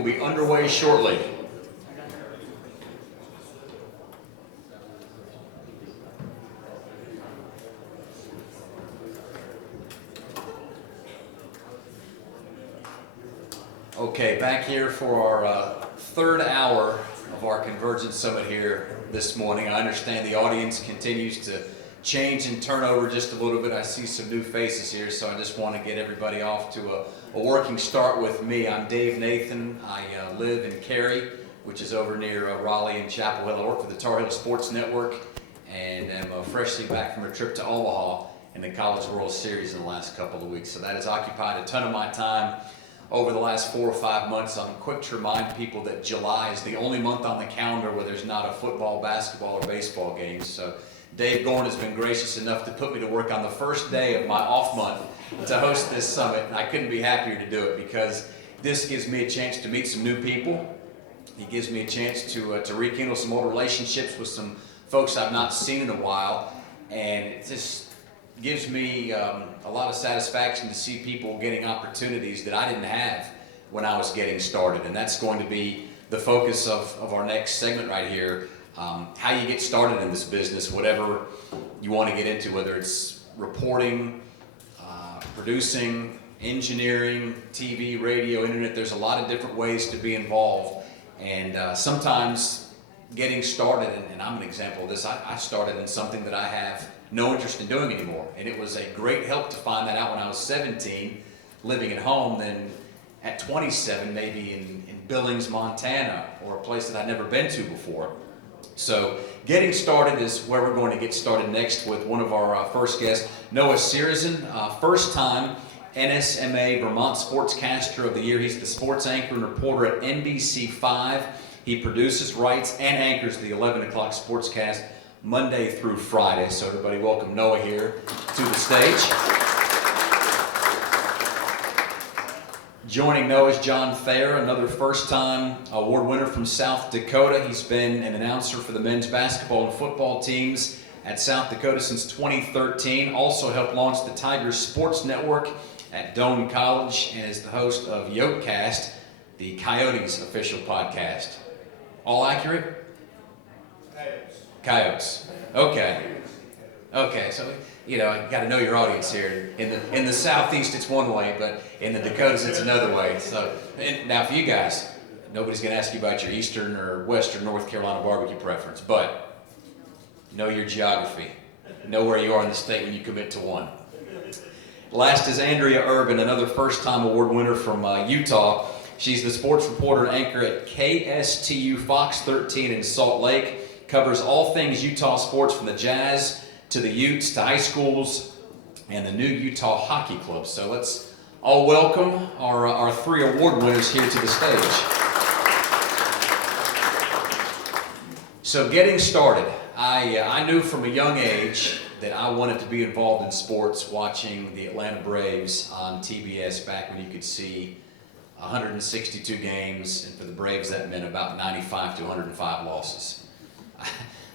Will be underway shortly. Okay, back here for our third hour of our Convergence Summit here this morning. I understand the audience continues to change and turn over just a little bit. I see some new faces here, so I just want to get everybody off to a working start with me. I'm Dave Nathan. I live in Cary, which is over near Raleigh and Chapel Hill. I work for the Tar Heel Sports Network and am freshly back from a trip to Omaha in the College World Series in the last couple of weeks. So that has occupied a ton of my time over the last 4 or 5 months. I'm quick to remind people that July is the only month on the calendar where there's not a football, basketball, or baseball game. So Dave Gorn has been gracious enough to put me to work on the first day of my off month to host this summit, and I couldn't be happier to do it because this gives me a chance to meet some new people. It gives me a chance to rekindle some old relationships with some folks I've not seen in a while, and it just gives me a lot of satisfaction to see people getting opportunities that I didn't have when I was getting started, and that's going to be the focus of our next segment right here. How you get started in this business, whatever you want to get into, whether it's reporting, producing, engineering, TV, radio, internet. There's a lot of different ways to be involved, and sometimes getting started, and I'm an example of this, I started in something that I have no interest in doing anymore, and it was a great help to find that out when I was 17, living at home, than at 27, maybe in Billings, Montana, or a place that I'd never been to before. So getting started is where we're going to get started next with one of our first guests, Noah Cierzan, first time NSMA Vermont Sportscaster of the Year. He's the sports anchor and reporter at NBC5. He produces, writes, and anchors the 11 o'clock sportscast Monday through Friday. So everybody welcome Noah here to the stage. Joining Noah is John Thayer, another first-time award winner from South Dakota. He's been an announcer for the men's basketball and football teams at South Dakota since 2013. Also helped launch the Tiger Sports Network at Doane College and is the host of Yokecast, the Coyotes official podcast. All accurate? Coyotes. Okay, so you got to know your audience here. In the Southeast, it's one way, but in the Dakotas, it's another way. So now for you guys, nobody's going to ask you about your Eastern or Western North Carolina barbecue preference, but know your geography. Know where you are in the state when you commit to one. Last is Andrea Urban, another first-time award winner from Utah. She's the sports reporter and anchor at KSTU Fox 13 in Salt Lake. Covers all things Utah sports from the Jazz to the Utes to high schools and the new Utah Hockey Club. So let's all welcome our three award winners here to the stage. So getting started, I knew from a young age that I wanted to be involved in sports, watching the Atlanta Braves on TBS back when you could see 162 games, and for the Braves that meant about 95 to 105 losses.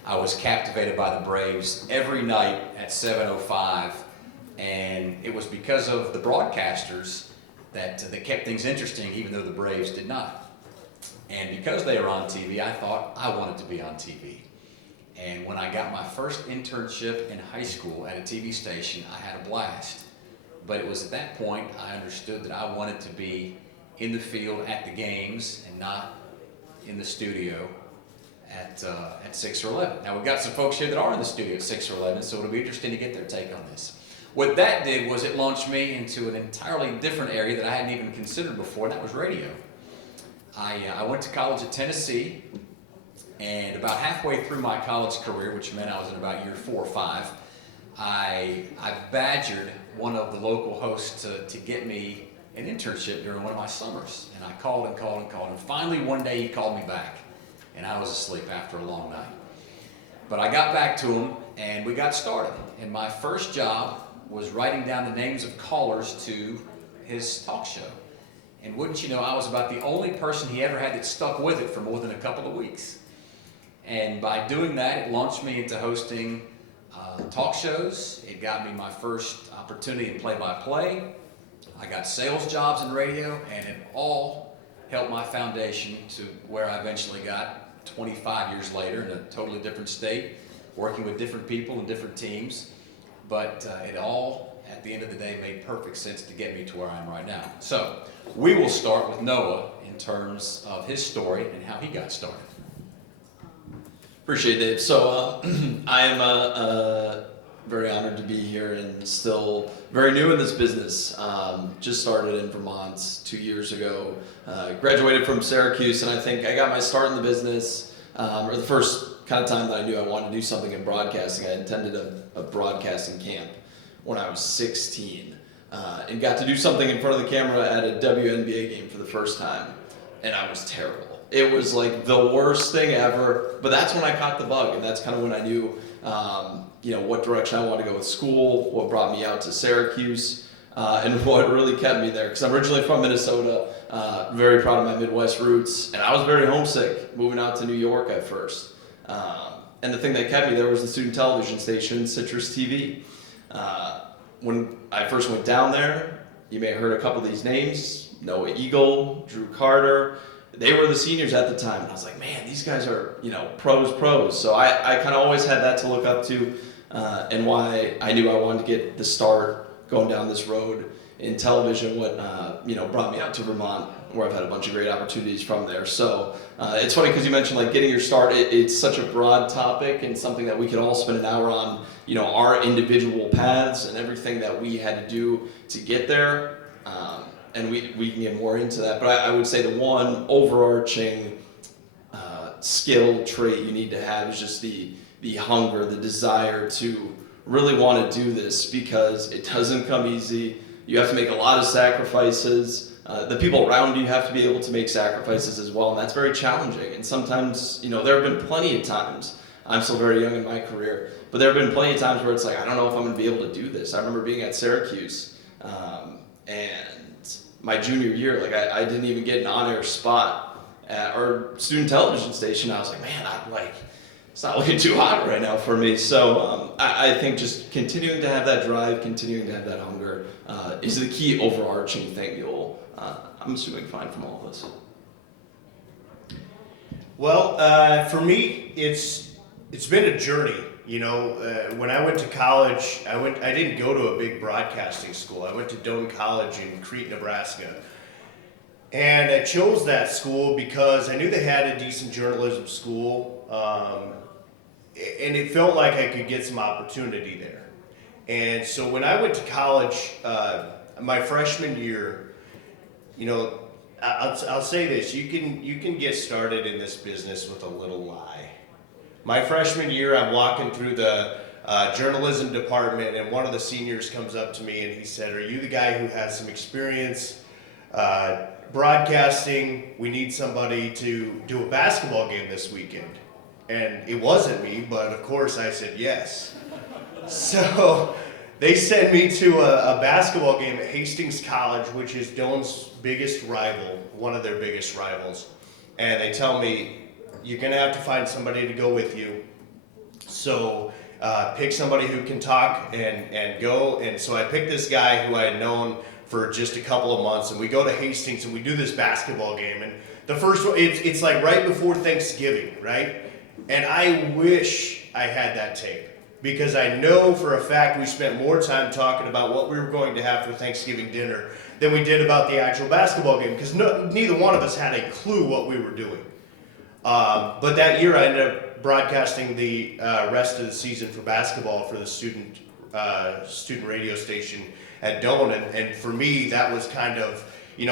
I was captivated by the Braves every night at 7:05, and it was because of the broadcasters that kept things interesting, even though the Braves did not. And because they were on TV, I thought I wanted to be on TV. And when I got my first internship in high school at a TV station, I had a blast. But it was at that point I understood that I wanted to be in the field at the games and not in the studio at 6 or 11. Now we've got some folks here that are in the studio at 6 or 11, so it'll be interesting to get their take on this. What that did was it launched me into an entirely different area that I hadn't even considered before, and that was radio. I went to college at Tennessee, and about halfway through my college career, which meant I was in about year 4 or 5, I badgered one of the local hosts to get me an internship during one of my summers. And I called, and finally one day he called me back. And I was asleep after a long night. But I got back to him, and we got started. And my first job was writing down the names of callers to his talk show. And wouldn't you know, I was about the only person he ever had that stuck with it for more than a couple of weeks. And by doing that, it launched me into hosting talk shows. It got me my first opportunity in play-by-play. I got sales jobs in radio, and it all helped my foundation to where I eventually got 25 years later in a totally different state, working with different people and different teams. But it all, at the end of the day, made perfect sense to get me to where I am right now. So we will start with Noah in terms of his story and how he got started. Appreciate it, Dave. So I am very honored to be here and still very new in this business. Just started in Vermont 2 years ago. Graduated from Syracuse, and I think I got my start in the business, or the first kind of time that I knew I wanted to do something in broadcasting. I attended a broadcasting camp when I was 16 and got to do something in front of the camera at a WNBA game for the first time, and I was terrible. It was like the worst thing ever, but that's when I caught the bug, and that's kind of when I knew what direction I wanted to go with school, what brought me out to Syracuse, and what really kept me there. Because I'm originally from Minnesota, very proud of my Midwest roots, and I was very homesick moving out to New York at first. And the thing that kept me there was the student television station, Citrus TV. When I first went down there, you may have heard a couple of these names, Noah Eagle, Drew Carter. They were the seniors at the time, and I was like, man, these guys are, pros. So I kind of always had that to look up to, and why I knew I wanted to get the start going down this road in television, what brought me out to Vermont, where I've had a bunch of great opportunities from there. So it's funny because you mentioned like getting your start. It's such a broad topic and something that we could all spend an hour on, our individual paths and everything that we had to do to get there. And we can get more into that, but I would say the one overarching skill trait you need to have is just the hunger, the desire to really want to do this, because it doesn't come easy. You have to make a lot of sacrifices. The people around you have to be able to make sacrifices as well, and that's very challenging. And sometimes, there have been plenty of times, I'm still very young in my career, but there have been plenty of times where it's like, I don't know if I'm going to be able to do this. I remember being at Syracuse, and my junior year, like I didn't even get an on-air spot at our student television station. I was like, man, it's not looking too hot right now for me. So I think just continuing to have that drive, continuing to have that hunger is the key overarching thing you'll, I'm assuming, find from all of this. Well, for me, it's been a journey. When I went to college, I didn't go to a big broadcasting school. I went to Doane College in Crete, Nebraska. And I chose that school because I knew they had a decent journalism school, and it felt like I could get some opportunity there. And so when I went to college, my freshman year, I'll say this: you can get started in this business with a little lie. My freshman year, I'm walking through the journalism department, and one of the seniors comes up to me and he said, "Are you the guy who has some experience broadcasting? We need somebody to do a basketball game this weekend." And it wasn't me, but of course I said yes. So they sent me to a basketball game at Hastings College, which is Doane's biggest rival, one of their biggest rivals. And they tell me, you're going to have to find somebody to go with you. So pick somebody who can talk and go. And so I picked this guy who I had known for just a couple of months. And we go to Hastings and we do this basketball game. And the first one, it's like right before Thanksgiving, right? And I wish I had that tape, because I know for a fact we spent more time talking about what we were going to have for Thanksgiving dinner than we did about the actual basketball game, because neither one of us had a clue what we were doing. But that year I ended up broadcasting the rest of the season for basketball for the student radio station at Doane, and for me that was kind of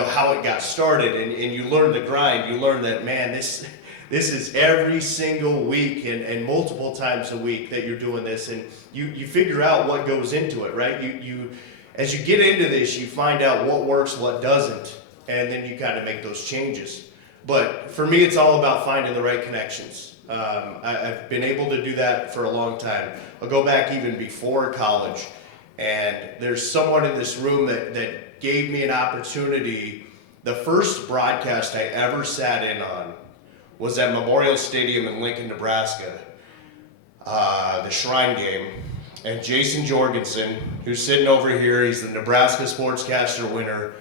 how it got started, and you learn the grind. You learn that, man, this is every single week and multiple times a week that you're doing this, and you figure out what goes into it, right? You as you get into this, you find out what works, what doesn't, and then you kind of make those changes. But for me, it's all about finding the right connections. I've been able to do that for a long time. I'll go back even before college, and there's someone in this room that gave me an opportunity. The first broadcast I ever sat in on was at Memorial Stadium in Lincoln, Nebraska, the Shrine game. And Jason Jorgensen, who's sitting over here, he's the Nebraska Sportscaster winner.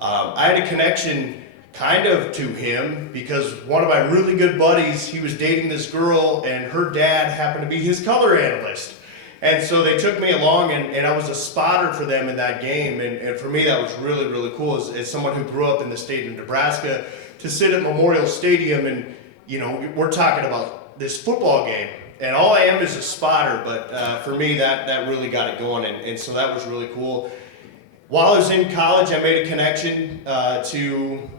I had a connection kind of to him because one of my really good buddies, he was dating this girl and her dad happened to be his color analyst. And so they took me along and I was a spotter for them in that game. And for me, that was really, really cool as someone who grew up in the state of Nebraska to sit at Memorial Stadium and, you know, we're talking about this football game. And all I am is a spotter, but for me, that really got it going. And so that was really cool. While I was in college, I made a connection to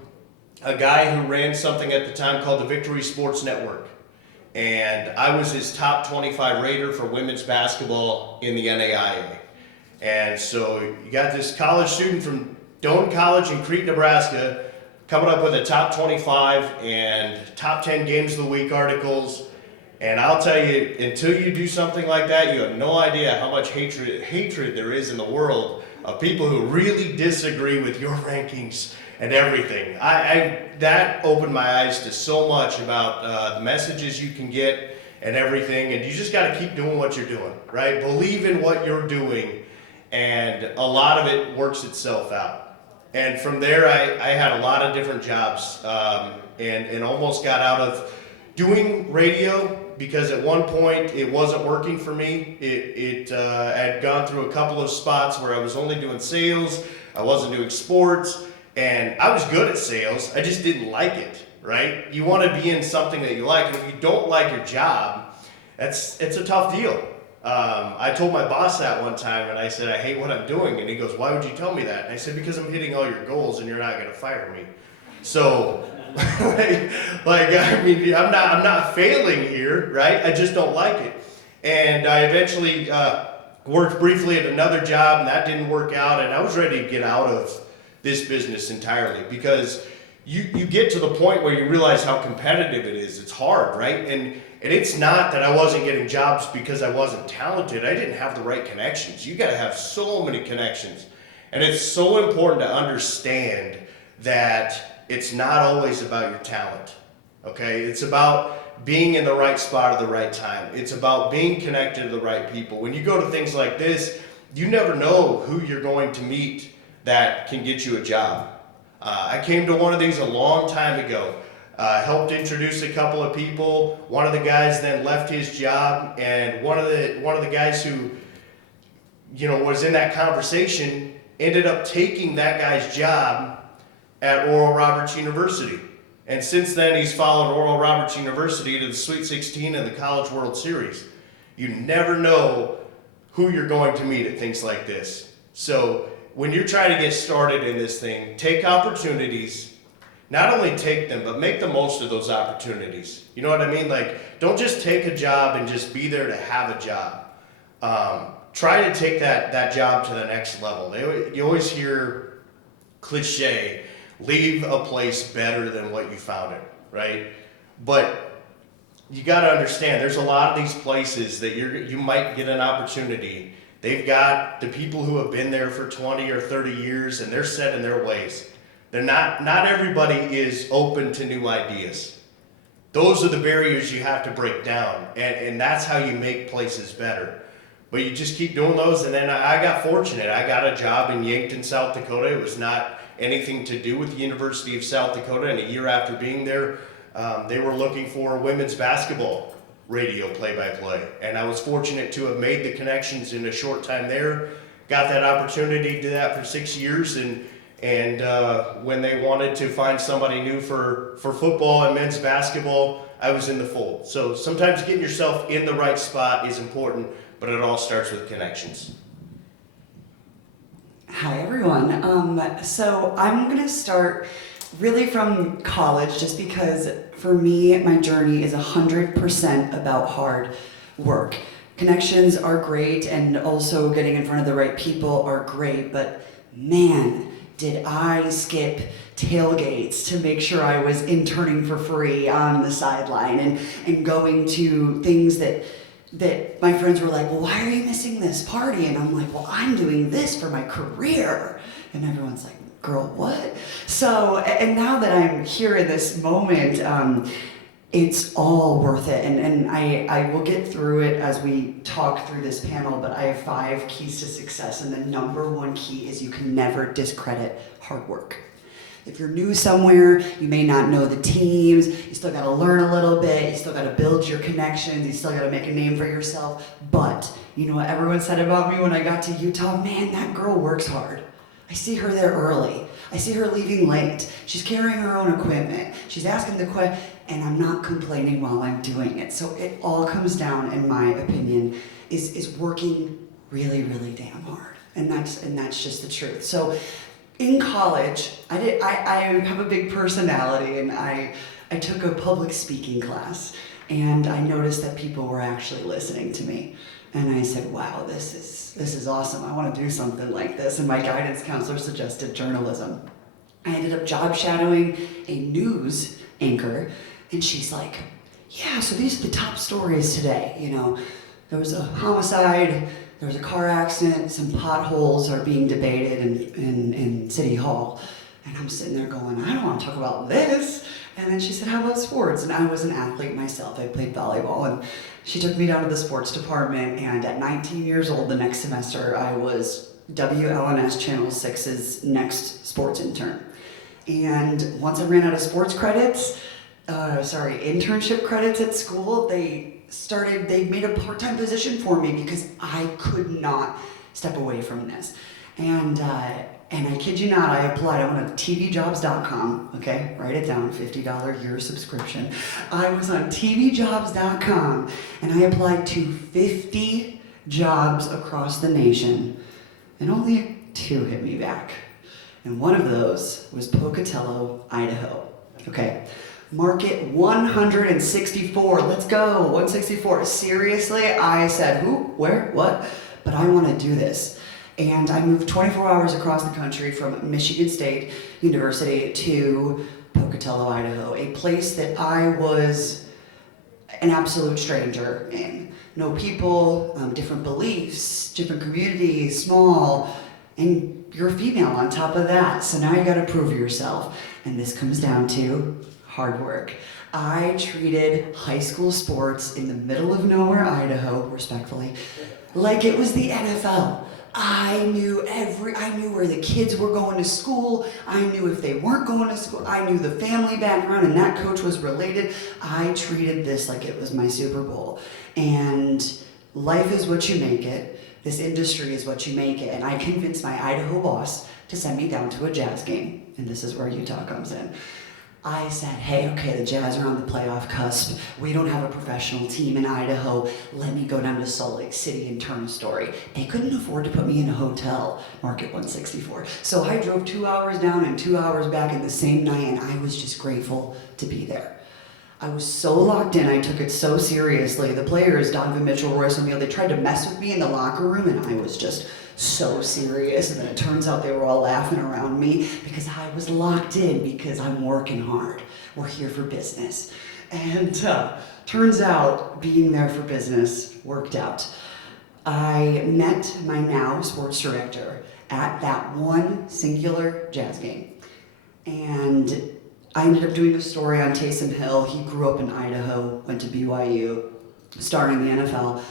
a guy who ran something at the time called the Victory Sports Network. And I was his top 25 rater for women's basketball in the NAIA. And so you got this college student from Doane College in Crete, Nebraska, coming up with a top 25 and top 10 games of the week articles. And I'll tell you, until you do something like that, you have no idea how much hatred there is in the world of people who really disagree with your rankings and everything. That opened my eyes to so much about the messages you can get and everything, and you just got to keep doing what you're doing, right? Believe in what you're doing, and a lot of it works itself out. And from there, I had a lot of different jobs, and almost got out of doing radio because at one point it wasn't working for me. I had gone through a couple of spots where I was only doing sales, I wasn't doing sports, and I was good at sales, I just didn't like it, right? You want to be in something that you like, and if you don't like your job, it's a tough deal. I told my boss that one time, and I said, I hate what I'm doing, and he goes, why would you tell me that? And I said, because I'm hitting all your goals, and you're not going to fire me. So, I mean, I'm not failing here, right? I just don't like it. And I eventually worked briefly at another job, and that didn't work out, and I was ready to get out of this business entirely because you get to the point where you realize how competitive it is. It's hard, right? And it's not that I wasn't getting jobs because I wasn't talented. I didn't have the right connections. You got to have so many connections. And it's so important to understand that it's not always about your talent, okay? It's about being in the right spot at the right time. It's about being connected to the right people. When you go to things like this, you never know who you're going to meet that can get you a job. I came to one of these a long time ago, helped introduce a couple of people. One of the guys then left his job, and one of the guys who, you know, was in that conversation ended up taking that guy's job at Oral Roberts University. And since then, he's followed Oral Roberts University to the Sweet 16 and the College World Series. You never know who you're going to meet at things like this. So when you're trying to get started in this thing, take opportunities. Not only take them, but make the most of those opportunities. You know what I mean? Like, don't just take a job and just be there to have a job. Try to take that job to the next level. You always hear cliche, leave a place better than what you found it, right? But you got to understand, there's a lot of these places that you might get an opportunity. They've got the people who have been there for 20 or 30 years, and they're set in their ways. They're not everybody is open to new ideas. Those are the barriers you have to break down, and that's how you make places better. But you just keep doing those, and then I got fortunate. I got a job in Yankton, South Dakota. It was not anything to do with the University of South Dakota, and a year after being there, they were looking for women's basketball radio play-by-play. And I was fortunate to have made the connections in a short time there. Got that opportunity to do that for 6 years, and when they wanted to find somebody new for football and men's basketball, I was in the fold. So sometimes getting yourself in the right spot is important, but it all starts with connections. Hi everyone. So I'm gonna start really from college, just because for me, my journey is 100% about hard work. Connections are great, and also getting in front of the right people are great, but man, did I skip tailgates to make sure I was interning for free on the sideline and going to things that my friends were like, well, why are you missing this party? And I'm like, well, I'm doing this for my career. And everyone's like, girl, what? So, and now that I'm here in this moment, it's all worth it. And I will get through it as we talk through this panel, but I have 5 keys to success. And the number 1 key is you can never discredit hard work. If you're new somewhere, you may not know the teams, you still gotta learn a little bit, you still gotta build your connections, you still gotta make a name for yourself. But, you know what everyone said about me when I got to Utah? Man, that girl works hard. I see her there early. I see her leaving late. She's carrying her own equipment. She's asking the question, and I'm not complaining while I'm doing it. So it all comes down, in my opinion, is working really, really damn hard. And that's just the truth. So in college, I have a big personality, and I took a public speaking class, and I noticed that people were actually listening to me. And I said, wow, this is awesome. I want to do something like this. And my guidance counselor suggested journalism. I ended up job shadowing a news anchor, and she's like, yeah, so these are the top stories today. You know, there was a homicide, there was a car accident, some potholes are being debated in City Hall. And I'm sitting there going, I don't want to talk about this. And then she said, how about sports? And I was an athlete myself. I played volleyball. And she took me down to the sports department. And at 19 years old, the next semester, I was WLNS Channel 6's next sports intern. And once I ran out of sports credits, internship credits at school, they made a part-time position for me because I could not step away from this. And I kid you not, I applied. I went on tvjobs.com, okay? Write it down, $50 year subscription. I was on tvjobs.com, and I applied to 50 jobs across the nation, and only 2 hit me back. And one of those was Pocatello, Idaho, okay? Market 164, let's go, 164. Seriously, I said, who, where, what? But I want to do this. And I moved 24 hours across the country from Michigan State University to Pocatello, Idaho, a place that I was an absolute stranger in. No people, different beliefs, different communities, small, and you're a female on top of that. So now you gotta prove yourself. And this comes down to hard work. I treated high school sports in the middle of nowhere, Idaho, respectfully, like it was the NFL. I knew where the kids were going to school. I knew if they weren't going to school. I knew the family background, and that coach was related. I treated this like it was my Super Bowl. And life is what you make it. This industry is what you make it. And I convinced my Idaho boss to send me down to a Jazz game. And this is where Utah comes in. I said, hey, okay, the Jazz are on the playoff cusp. We don't have a professional team in Idaho. Let me go down to Salt Lake City and turn a story. They couldn't afford to put me in a hotel, Market 164. So I drove 2 hours down and 2 hours back in the same night, and I was just grateful to be there. I was so locked in, I took it so seriously. The players, Donovan Mitchell, Royce O'Neal, they tried to mess with me in the locker room, and I was just so serious. And then it turns out they were all laughing around me because I was locked in because I'm working hard. We're here for business. And turns out being there for business worked out. I met my now sports director at that one singular Jazz game. And I ended up doing a story on Taysom Hill. He grew up in Idaho, went to BYU, starting the NFL.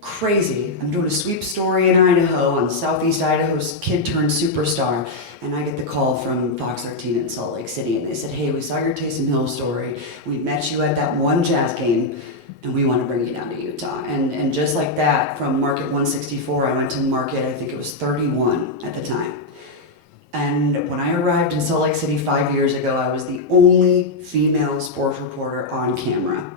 Crazy. I'm doing a sweep story in Idaho on Southeast Idaho's kid turned superstar. And I get the call from Fox 13 in Salt Lake City. And they said, hey, we saw your Taysom Hill story. We met you at that one Jazz game, and we want to bring you down to Utah. And just like that, from Market 164, I went to Market, I think it was 31 at the time. And when I arrived in Salt Lake City 5 years ago, I was the only female sports reporter on camera.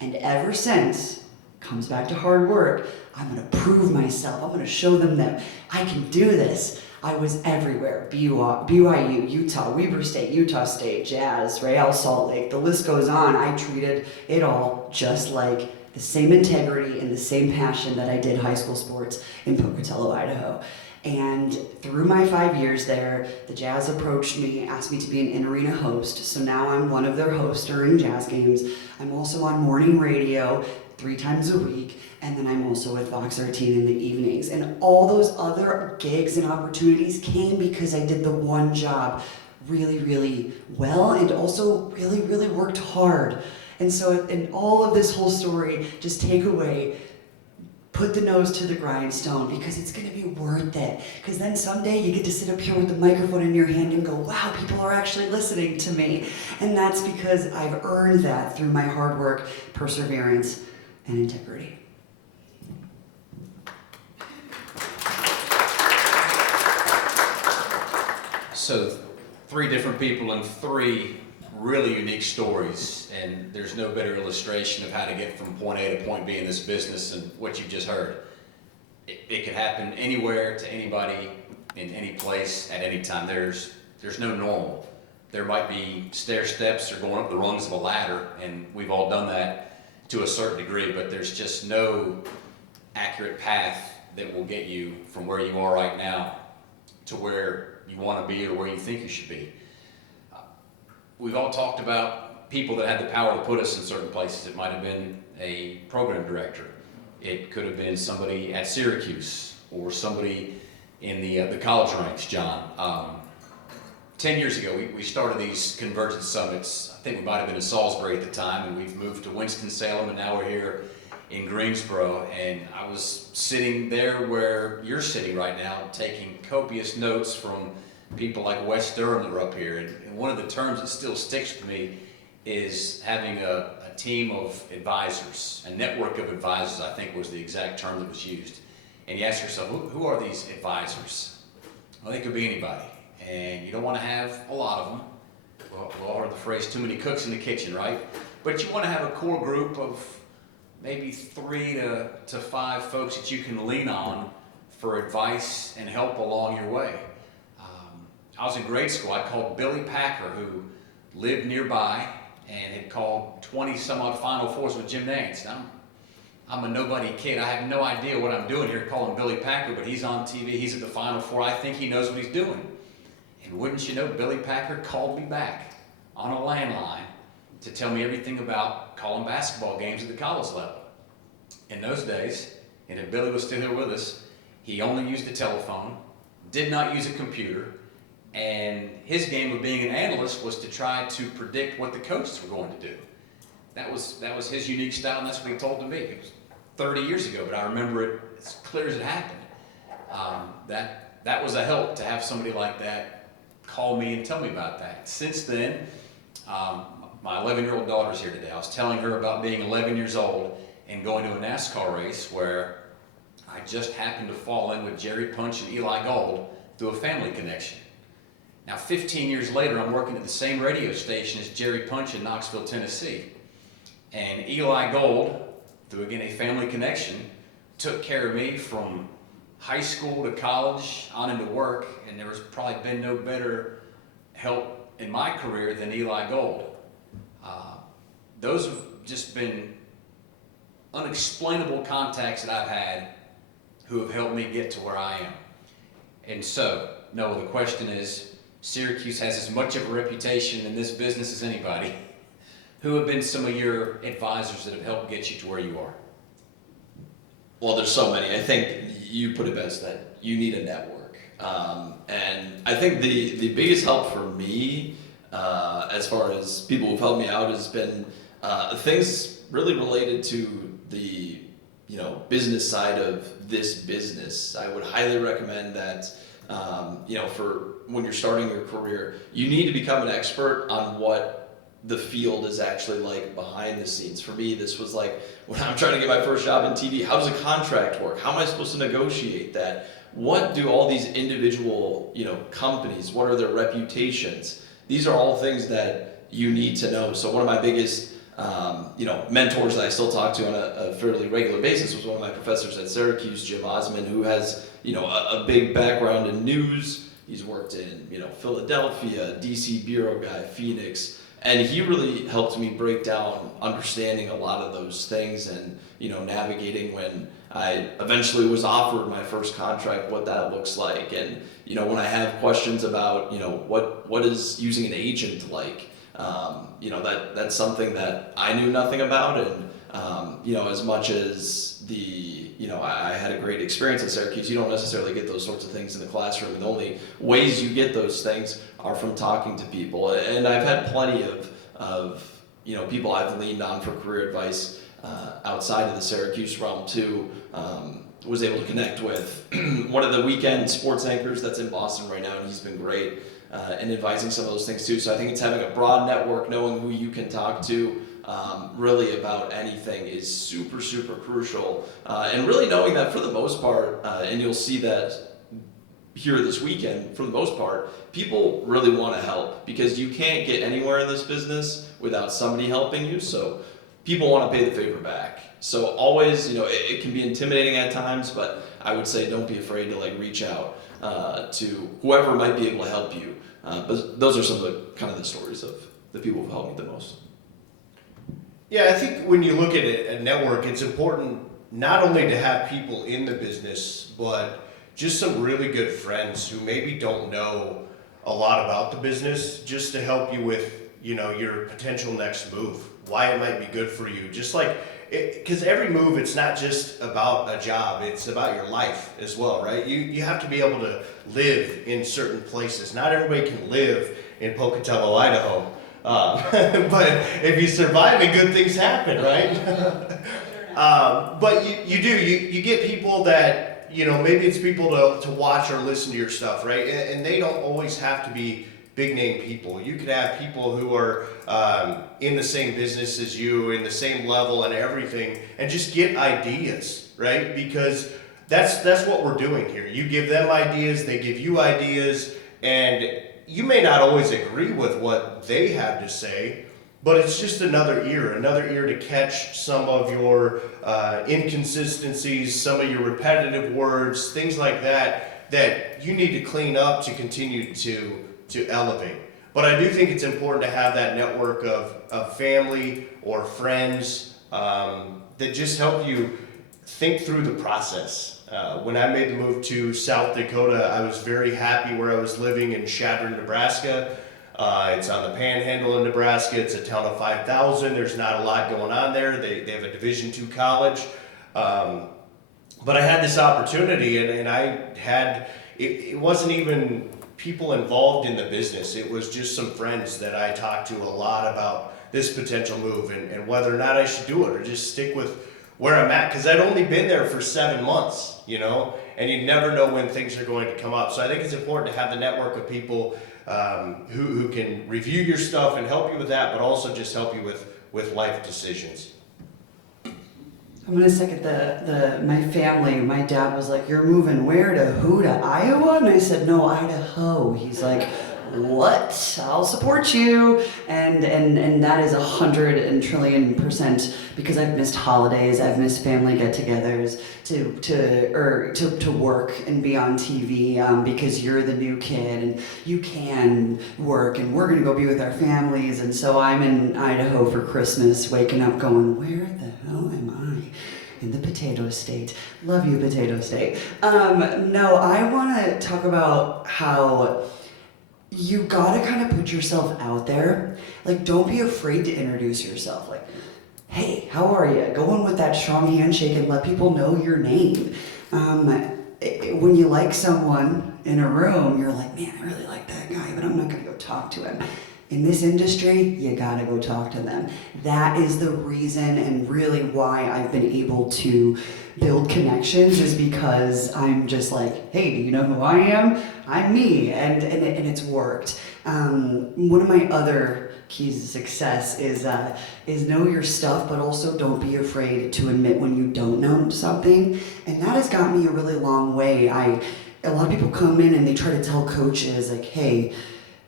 And ever since, comes back to hard work, I'm gonna prove myself. I'm gonna show them that I can do this. I was everywhere, BYU, Utah, Weber State, Utah State, Jazz, Real Salt Lake, the list goes on. I treated it all just like the same integrity and the same passion that I did high school sports in Pocatello, Idaho. And through my 5 years there, the Jazz approached me, asked me to be an in-arena host. So now I'm one of their hosts during Jazz games. I'm also on morning radio 3 times a week. And then I'm also with Fox 13 in the evenings. And all those other gigs and opportunities came because I did the one job really, really well and also really, really worked hard. And so in all of this whole story, just take away put the nose to the grindstone because it's going to be worth it. Because then someday you get to sit up here with the microphone in your hand and go, wow, people are actually listening to me. And that's because I've earned that through my hard work, perseverance, and integrity. So, 3 different people and 3 really unique stories, and there's no better illustration of how to get from point A to point B in this business than what you've just heard. It could happen anywhere to anybody in any place at any time. There's no normal. There might be stair steps or going up the rungs of a ladder, and we've all done that to a certain degree, but there's just no accurate path that will get you from where you are right now to where you want to be or where you think you should be. We've all talked about people that had the power to put us in certain places. It might have been a program director. It could have been somebody at Syracuse or somebody in the college ranks, John. 10 years ago, we started these Convergence Summits. I think we might have been in Salisbury at the time, and we've moved to Winston-Salem, and now we're here in Greensboro. And I was sitting there where you're sitting right now, taking copious notes from people like Wes Durham that were up here. And one of the terms that still sticks with me is having a team of advisors, a network of advisors, I think was the exact term that was used. And you ask yourself, who are these advisors? Well, they could be anybody. And you don't want to have a lot of them. Well, we all heard the phrase, too many cooks in the kitchen, right? But you want to have a core group of maybe 3 to 5 folks that you can lean on for advice and help along your way. I was in grade school. I called Billy Packer, who lived nearby and had called 20 some odd Final Fours with Jim Nance. Now, I'm a nobody kid. I have no idea what I'm doing here calling Billy Packer, but he's on TV. He's at the Final Four. I think he knows what he's doing. And wouldn't you know, Billy Packer called me back on a landline to tell me everything about calling basketball games at the college level. In those days, and if Billy was still here with us, he only used a telephone, did not use a computer, and his game of being an analyst was to try to predict what the coaches were going to do. That was his unique style, and that's what he told to me. It was 30 years ago, but I remember it as clear as it happened. That was a help to have somebody like that call me and tell me about that. Since then, my 11-year-old daughter's here today. I was telling her about being 11 years old and going to a NASCAR race where I just happened to fall in with Jerry Punch and Eli Gold through a family connection. Now, 15 years later, I'm working at the same radio station as Jerry Punch in Knoxville, Tennessee. And Eli Gold, through again a family connection, took care of me from high school to college on into work, and there has probably been no better help in my career than Eli Gold. Those have just been unexplainable contacts that I've had who have helped me get to where I am. And so, Noah, the question is, Syracuse has as much of a reputation in this business as anybody. Who have been some of your advisors that have helped get you to where you are? Well, there's so many. I think you put it best that you need a network. And I think the biggest help for me, as far as people who've helped me out, has been things really related to the business side of this business. I would highly recommend that for when you're starting your career, you need to become an expert on what the field is actually like behind the scenes. For me, this was like when I'm trying to get my first job in TV, how does a contract work? How am I supposed to negotiate that? What do all these individual, companies, what are their reputations? These are all things that you need to know. So one of my biggest, mentors that I still talk to on a fairly regular basis was one of my professors at Syracuse, Jim Osmond, who has, a big background in news. He's worked in, Philadelphia, DC bureau guy, Phoenix. And he really helped me break down understanding a lot of those things and, navigating when I eventually was offered my first contract, what that looks like. And, when I have questions about, what is using an agent like, that's something that I knew nothing about. And, as much as I had a great experience at Syracuse, you don't necessarily get those sorts of things in the classroom. And the only ways you get those things are from talking to people. And I've had plenty of people I've leaned on for career advice. outside of the Syracuse realm too. Was able to connect with one of the weekend sports anchors that's in Boston right now, and he's been great in advising some of those things too. So I think it's having a broad network, knowing who you can talk to really about anything is super, super crucial. And really knowing that for the most part, and you'll see that here this weekend, for the most part, people really want to help because you can't get anywhere in this business without somebody helping you. So people want to pay the favor back. So always, it can be intimidating at times, but I would say don't be afraid to reach out to whoever might be able to help you. But those are some of the kind of the stories of the people who've helped me the most. Yeah, I think when you look at a network, it's important not only to have people in the business, but just some really good friends who maybe don't know a lot about the business, just to help you with, your potential next move, why it might be good for you. Just because every move, it's not just about a job, it's about your life as well, right? You have to be able to live in certain places. Not everybody can live in Pocatello, Idaho. But if you survive it, good things happen, right? But you get people that, maybe it's people to watch or listen to your stuff, right? And they don't always have to be big name people. You could have people who are in the same business as you, in the same level and everything, and just get ideas, right? Because that's what we're doing here. You give them ideas, they give you ideas, and you may not always agree with what they have to say, but it's just another ear to catch some of your inconsistencies, some of your repetitive words, things like that you need to clean up to continue to elevate. But I do think it's important to have that network of family or friends that just help you think through the process. When I made the move to South Dakota, I was very happy where I was living in Chadron, Nebraska. It's on the panhandle in Nebraska. It's a town of 5,000. There's not a lot going on there. They have a Division II college. But I had this opportunity, and I had, it wasn't even people involved in the business. It was just some friends that I talked to a lot about this potential move and whether or not I should do it or just stick with where I'm at, because I'd only been there for 7 months, and you never know when things are going to come up. So I think it's important to have the network of people who can review your stuff and help you with that, but also just help you with life decisions. I'm gonna second my family. My dad was like, "You're moving where to who, to Iowa?" And I said, "No, Idaho." He's like, "What? I'll support you." And that is 100,000,000,000,000% because I've missed holidays, I've missed family get-togethers to work and be on TV because you're the new kid and you can work and we're gonna go be with our families. And so I'm in Idaho for Christmas, waking up going, "Where the hell am I? In the potato state." Love you, potato state. No, I want to talk about how you gotta kind of put yourself out there. Don't be afraid to introduce yourself. Hey, how are you? Go in with that strong handshake and let people know your name. When you like someone in a room, you're like, "Man, I really like that guy, but I'm not gonna go talk to him." In this industry, you gotta go talk to them. That is the reason and really why I've been able to build connections, is because I'm just like, "Hey, do you know who I am? I'm me," and it's worked. One of my other keys to success is know your stuff, but also don't be afraid to admit when you don't know something, and that has got me a really long way. A lot of people come in and they try to tell coaches "Hey,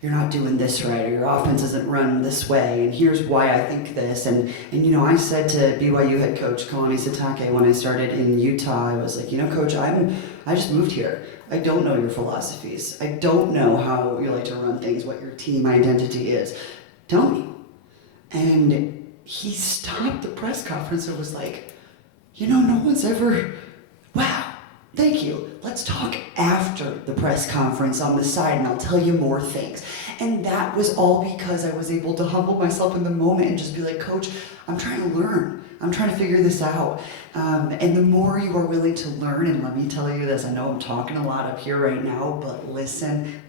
you're not doing this right, or your offense isn't run this way, and here's why I think this." And I said to BYU head coach Kalani Sitake when I started in Utah, I was like, "Coach, I just moved here. I don't know your philosophies. I don't know how you like to run things, what your team identity is. Tell me." And he stopped the press conference and was like, "No one's ever, wow. Thank you. Let's talk after the press conference on the side and I'll tell you more things." And that was all because I was able to humble myself in the moment and just be like, "Coach, I'm trying to learn. I'm trying to figure this out." And the more you are willing to learn, and let me tell you this, I know I'm talking a lot up here right now, but listen.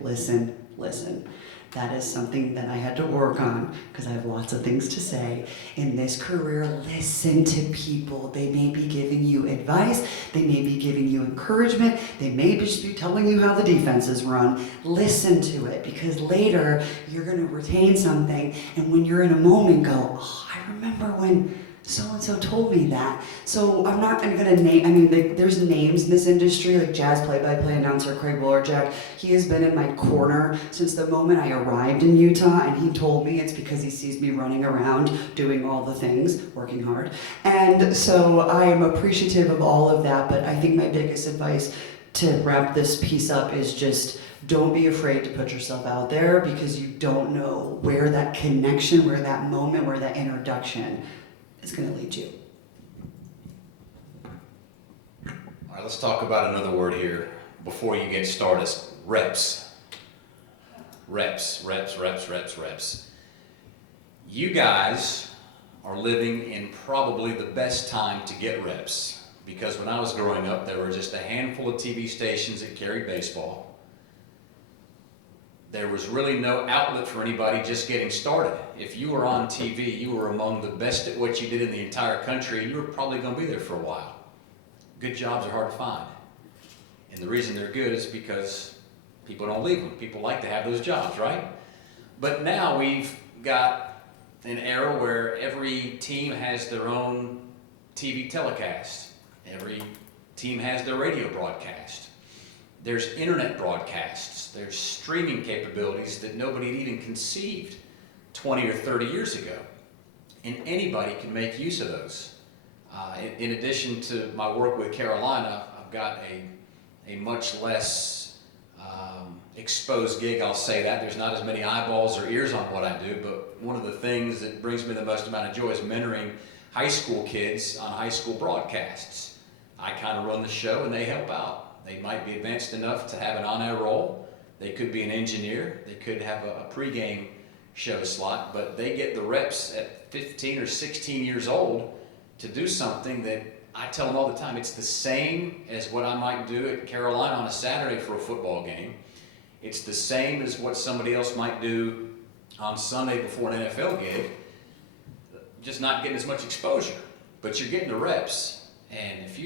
That is something that I had to work on because I have lots of things to say. In this career, listen to people. They may be giving you advice. They may be giving you encouragement. They may just be telling you how the defense is run. Listen to it because later you're going to retain something. And when you're in a moment, go, oh, I remember when so-and-so told me that. So I'm not going to name, I mean, there's names in this industry, like Jazz play-by-play announcer Craig Woolarjack. He has been in my corner since the moment I arrived in Utah, and he told me it's because he sees me running around doing all the things, working hard. And so I am appreciative of all of that, but I think my biggest advice to wrap this piece up is just don't be afraid to put yourself out there because you don't know where that connection, where that moment, where that introduction is going to lead you. All right, let's talk about another word here before you get started. Reps. Reps. You guys are living in probably the best time to get reps because when I was growing up, there were just a handful of TV stations that carried baseball. There was really no outlet for anybody just getting started. If you were on TV, you were among the best at what you did in the entire country, and you were probably going to be there for a while. Good jobs are hard to find. And the reason they're good is because people don't leave them. People like to have those jobs, right? But now we've got an era where every team has their own TV telecast. Every team has their radio broadcast. There's internet broadcasts, there's streaming capabilities that nobody had even conceived 20 or 30 years ago. And anybody can make use of those. In addition to my work with Carolina, I've got a much less exposed gig, I'll say that. There's not as many eyeballs or ears on what I do, but one of the things that brings me the most amount of joy is mentoring high school kids on high school broadcasts. I kind of run the show and they help out. They might be advanced enough to have an on-air role. They could be an engineer. They could have a pregame show slot, but they get the reps at 15 or 16 years old to do something that I tell them all the time. It's the same as what I might do at Carolina on a Saturday for a football game. It's the same as what somebody else might do on Sunday before an NFL gig, just not getting as much exposure, but you're getting the reps. And if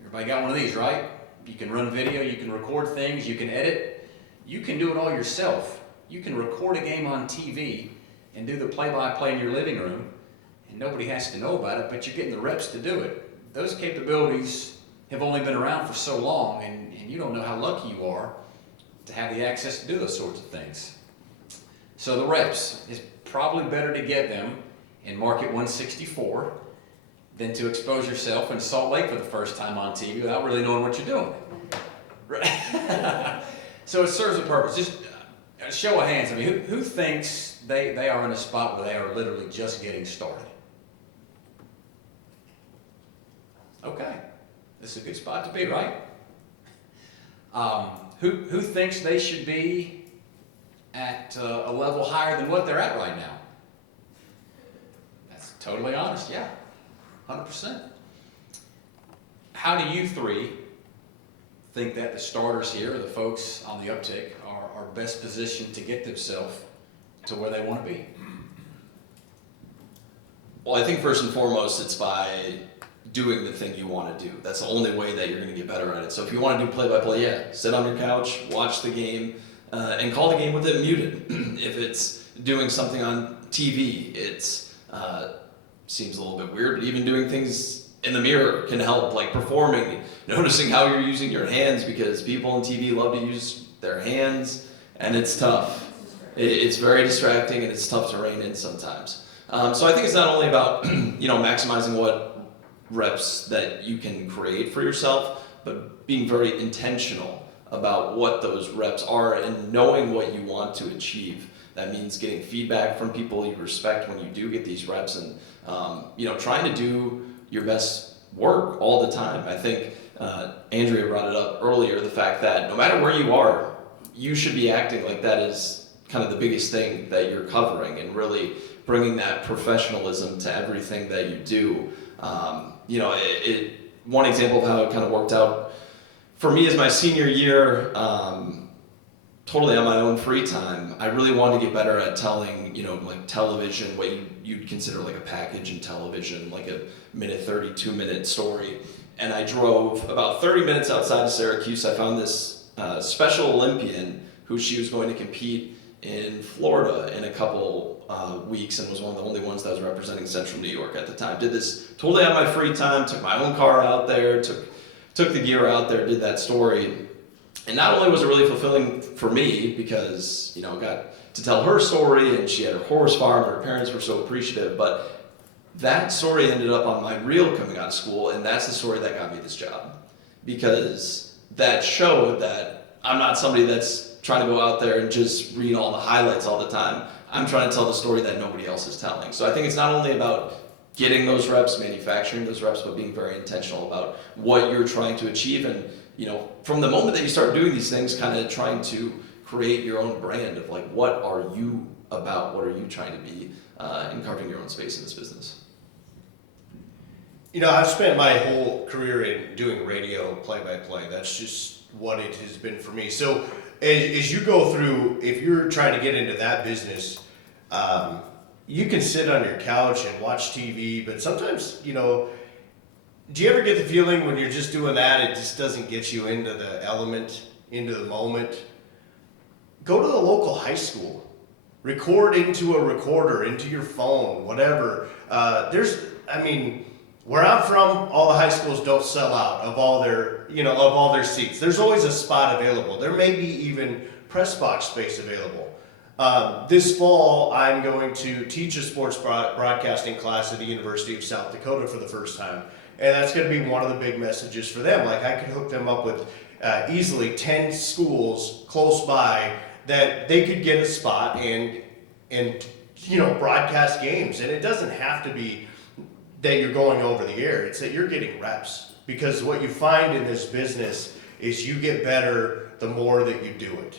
everybody got one of these, right? You can run video, you can record things, you can edit. You can do it all yourself. You can record a game on TV and do the play-by-play in your living room, and nobody has to know about it, but you're getting the reps to do it. Those capabilities have only been around for so long, and you don't know how lucky you are to have the access to do those sorts of things. So the reps, is probably better to get them in Market 164 than to expose yourself in Salt Lake for the first time on TV without really knowing what you're doing. Right? So it serves a purpose. Just a show of hands. I mean, who thinks they are in a spot where they are literally just getting started? Okay, this is a good spot to be, right? Who thinks they should be at a level higher than what they're at right now? That's totally honest, yeah. 100%. How do you three think that the starters here, or the folks on the uptick, are best positioned to get themselves to where they want to be? Well, I think first and foremost, it's by doing the thing you want to do. That's the only way that you're going to get better at it. So if you want to do play-by-play, yeah, sit on your couch, watch the game, and call the game with it muted. If it's doing something on TV, it's seems a little bit weird, but even doing things in the mirror can help, like performing, noticing how you're using your hands, because people on TV love to use their hands, and it's tough. It's very distracting, and it's tough to rein in sometimes. So I think it's not only about maximizing what reps that you can create for yourself, but being very intentional about what those reps are and knowing what you want to achieve. That means getting feedback from people you respect when you do get these reps, and trying to do your best work all the time. I think Andrea brought it up earlier, the fact that no matter where you are, you should be acting like that is kind of the biggest thing that you're covering, and really bringing that professionalism to everything that you do. One example of how it kind of worked out for me is my senior year. totally on my own free time, I really wanted to get better at telling, like television, what you'd consider like a package in television, like a minute 30, 2-minute story. And I drove about 30 minutes outside of Syracuse. I found this Special Olympian who she was going to compete in Florida in a couple weeks, and was one of the only ones that was representing Central New York at the time. Did this totally on my free time, took my own car out there, took the gear out there, did that story. And not only was it really fulfilling for me because, got to tell her story, and she had her horse farm, her parents were so appreciative, but that story ended up on my reel coming out of school, and that's the story that got me this job. Because that showed that I'm not somebody that's trying to go out there and just read all the highlights all the time. I'm trying to tell the story that nobody else is telling. So I think it's not only about getting those reps, manufacturing those reps, but being very intentional about what you're trying to achieve. And, from the moment that you start doing these things, kind of trying to create your own brand of like, what are you about? What are you trying to be in carving your own space in this business? I've spent my whole career in doing radio play-by-play. That's just what it has been for me. So as you go through, if you're trying to get into that business, you can sit on your couch and watch TV, but sometimes, do you ever get the feeling when you're just doing that, it just doesn't get you into the element, into the moment? Go to the local high school. Record into a recorder, into your phone, whatever. Where I'm from, all the high schools don't sell out of all their seats. There's always a spot available. There may be even press box space available. This fall, I'm going to teach a sports broadcasting class at the University of South Dakota for the first time. And that's going to be one of the big messages for them. Like, I could hook them up with easily 10 schools close by that they could get a spot and broadcast games. And it doesn't have to be that you're going over the air. It's that you're getting reps. Because what you find in this business is you get better the more that you do it.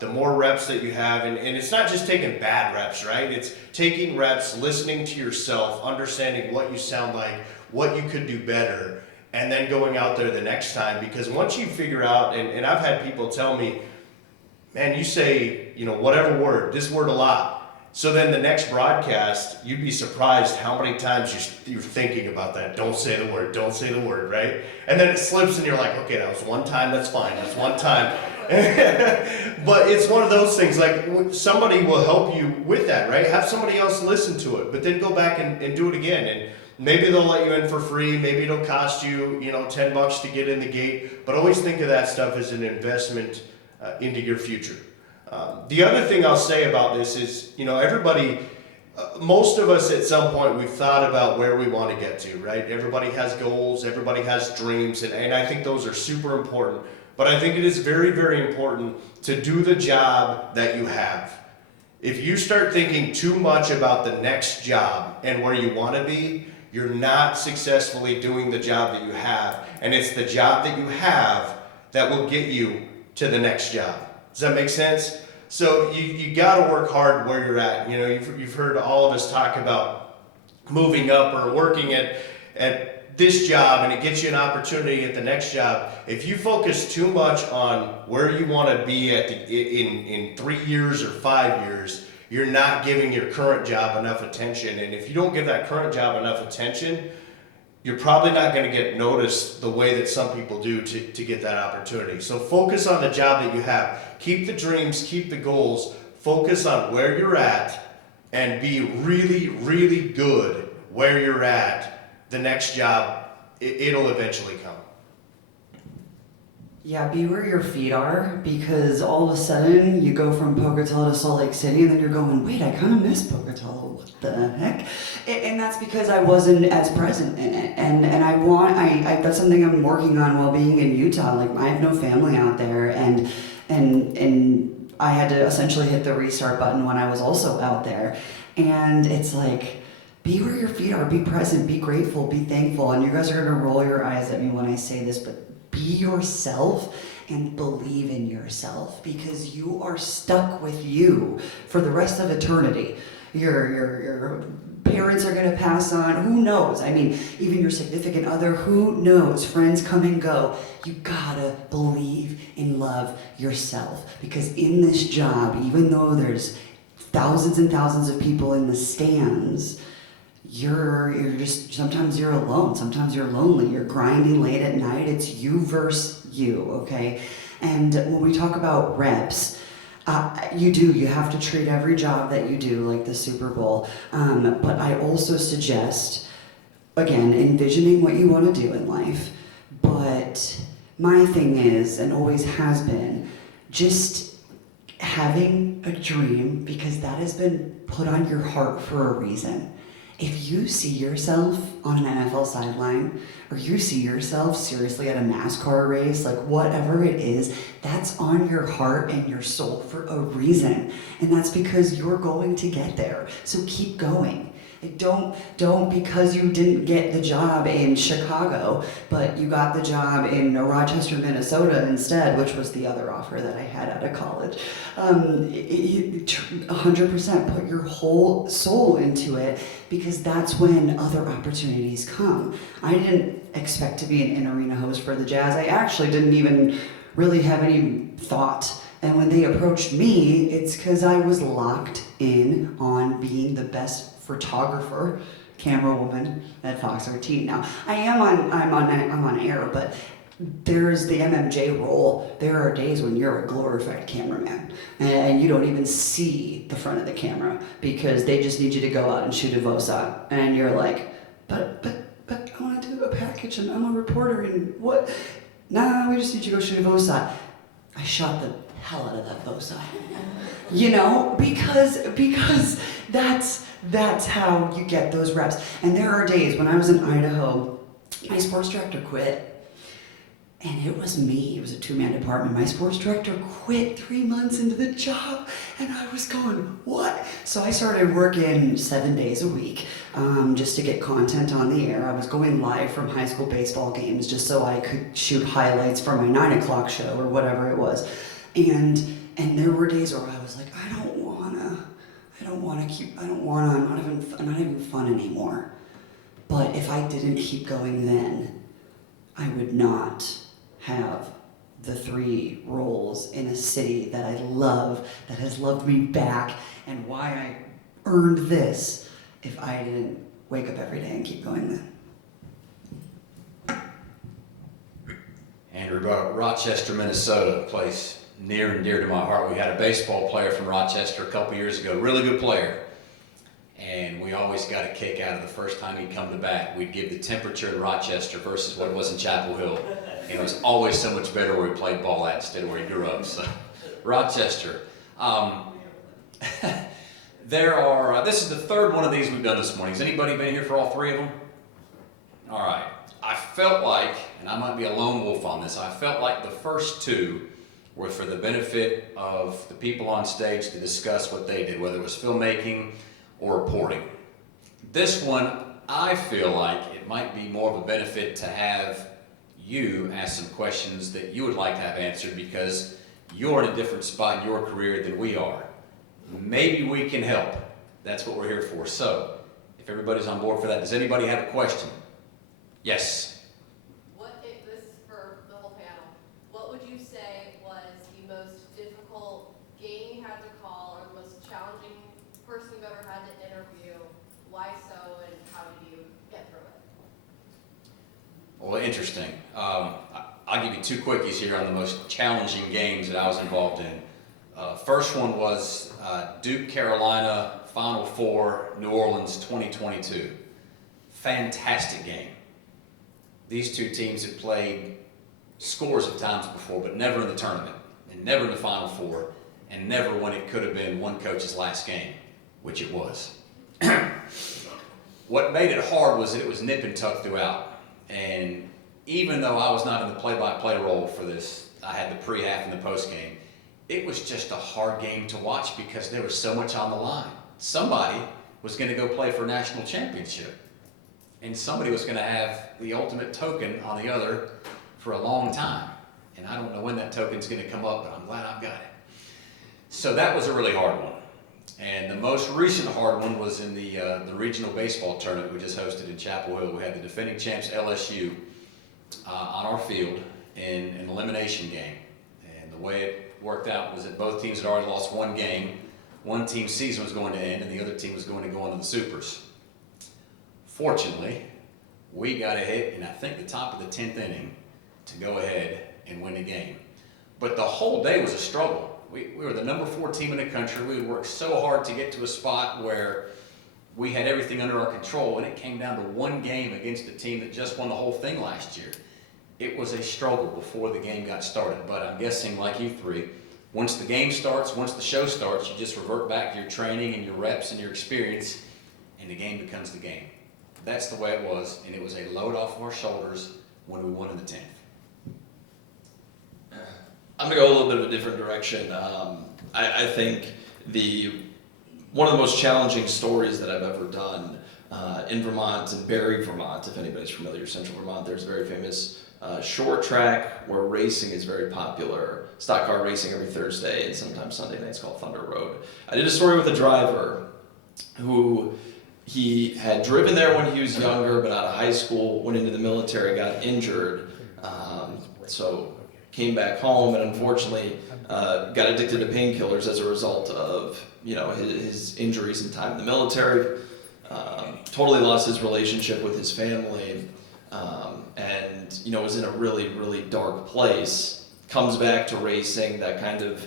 The more reps that you have, and it's not just taking bad reps, right? It's taking reps, listening to yourself, understanding what you sound like, what you could do better, and then going out there the next time. Because once you figure out, and I've had people tell me, man, you say, whatever word, this word a lot. So then the next broadcast, you'd be surprised how many times you're thinking about that. Don't say the word, right? And then it slips and you're like, okay, that was one time, that's fine, that's one time. But it's one of those things, like somebody will help you with that, right? Have somebody else listen to it, but then go back and do it again. And maybe they'll let you in for free, maybe it'll cost you, $10 to get in the gate, but always think of that stuff as an investment into your future. The other thing I'll say about this is, everybody, most of us at some point we've thought about where we want to get to, right? Everybody has goals, everybody has dreams, and I think those are super important. But I think it is very, very important to do the job that you have. If you start thinking too much about the next job and where you want to be, you're not successfully doing the job that you have. And it's the job that you have that will get you to the next job. Does that make sense? So you got to work hard where you're at. You've heard all of us talk about moving up or working at this job, and it gets you an opportunity at the next job. If you focus too much on where you want to be in 3 years or 5 years, you're not giving your current job enough attention. And if you don't give that current job enough attention, you're probably not going to get noticed the way that some people do to get that opportunity. So focus on the job that you have. Keep the dreams, keep the goals, focus on where you're at, and be really, really good where you're at. The next job, it'll eventually come. Yeah, be where your feet are, because all of a sudden you go from Pocatello to Salt Lake City and then you're going, wait, I kind of miss Pocatello, what the heck? And that's because I wasn't as present in it. And I that's something I'm working on while being in Utah. Like, I have no family out there, and I had to essentially hit the restart button when I was also out there. And it's like, be where your feet are, be present, be grateful, be thankful. And you guys are gonna roll your eyes at me when I say this, but be yourself and believe in yourself, because you are stuck with you for the rest of eternity. Your parents parents are going to pass on. Who knows? I mean, even your significant other, who knows? Friends come and go. You gotta believe and love yourself, because in this job, even though there's thousands and thousands of people in the stands, you're just, sometimes you're alone, sometimes you're lonely, you're grinding late at night, it's you versus you, okay? And when we talk about reps, you have to treat every job that you do like the Super Bowl, but I also suggest, again, envisioning what you want to do in life, but my thing is, and always has been, just having a dream, because that has been put on your heart for a reason. If you see yourself on an NFL sideline, or you see yourself seriously at a NASCAR race, like whatever it is, that's on your heart and your soul for a reason. And that's because you're going to get there. So keep going. Like don't because you didn't get the job in Chicago, but you got the job in Rochester, Minnesota instead, which was the other offer that I had out of college. 100% put your whole soul into it, because that's when other opportunities come. I didn't expect to be an in-arena host for the Jazz. I actually didn't even really have any thought. And when they approached me, it's because I was locked in on being the best photographer, camera woman at Fox 13. Now, I'm on air, but there's the MMJ role. There are days when you're a glorified cameraman and you don't even see the front of the camera because they just need you to go out and shoot a VOSA. And you're like, but I want to do a package and I'm a reporter and what? Nah, we just need you to go shoot a VOSA. I shot the hell out of that VOSA. You know, because that's how you get those reps. And there are days when I was in Idaho, my sports director quit. And it was me, it was a two-man department. My sports director quit 3 months into the job, and I was going, what? So I started working 7 days a week just to get content on the air. I was going live from high school baseball games just so I could shoot highlights for my 9 o'clock show or whatever it was. And there were days where I was like, I'm not even fun anymore. But if I didn't keep going then, I would not have the 3 roles in a city that I love, that has loved me back, and why I earned this if I didn't wake up every day and keep going then. Andrew brought up Rochester, Minnesota, a place near and dear to my heart. We had a baseball player from Rochester a couple years ago, really good player. And we always got a kick out of the first time he'd come to bat. We'd give the temperature in Rochester versus what it was in Chapel Hill. And it was always so much better where he played ball at instead of where he grew up. So, Rochester. This is the third one of these we've done this morning. Has anybody been here for all 3 of them? All right. I felt like, and I might be a lone wolf on this, I felt like the first 2 were for the benefit of the people on stage to discuss what they did, whether it was filmmaking or reporting. This one, I feel like it might be more of a benefit to have you ask some questions that you would like to have answered, because you're in a different spot in your career than we are. Maybe we can help. That's what we're here for. So, if everybody's on board for that, does anybody have a question? Yes. This is for the whole panel. What would you say was the most difficult game you had to call, or the most challenging person you've ever had to interview? Why so, and how did you get through it? Well, interesting. I'll give you 2 quickies here on the most challenging games that I was involved in. First one was Duke, Carolina, Final Four, New Orleans, 2022. Fantastic game. These 2 teams had played scores of times before, but never in the tournament, and never in the Final Four, and never when it could have been one coach's last game, which it was. What made it hard was that it was nip and tuck throughout. And even though I was not in the play-by-play role for this, I had the pre-half and the post-game, it was just a hard game to watch because there was so much on the line. Somebody was going to go play for a national championship, and somebody was going to have the ultimate token on the other for a long time. And I don't know when that token's going to come up, but I'm glad I've got it. So that was a really hard one. And the most recent hard one was in the regional baseball tournament we just hosted in Chapel Hill. We had the defending champs LSU on our field in an elimination game. And the way it worked out was that both teams had already lost one game. One team's season was going to end, and the other team was going to go on to the Supers. Fortunately, we got a hit in, I think, the top of the 10th inning to go ahead and win the game. But the whole day was a struggle. We were the number 4 team in the country. We worked so hard to get to a spot where we had everything under our control, and it came down to one game against a team that just won the whole thing last year. It was a struggle before the game got started, but I'm guessing, like you three, once the game starts, once the show starts, you just revert back to your training and your reps and your experience, and the game becomes the game. That's the way it was, and it was a load off of our shoulders when we won in the 10th. I'm gonna go a little bit of a different direction. I think one of the most challenging stories that I've ever done in Vermont, in Barry, Vermont, if anybody's familiar, Central Vermont, there's a very famous short track where racing is very popular. Stock car racing every Thursday and sometimes Sunday nights, called Thunder Road. I did a story with a driver who he had driven there when he was younger, but out of high school, went into the military, got injured, so came back home, and unfortunately got addicted to painkillers as a result of his injuries and time in the military. Totally lost his relationship with his family, and was in a really, really dark place. Comes back to racing, that kind of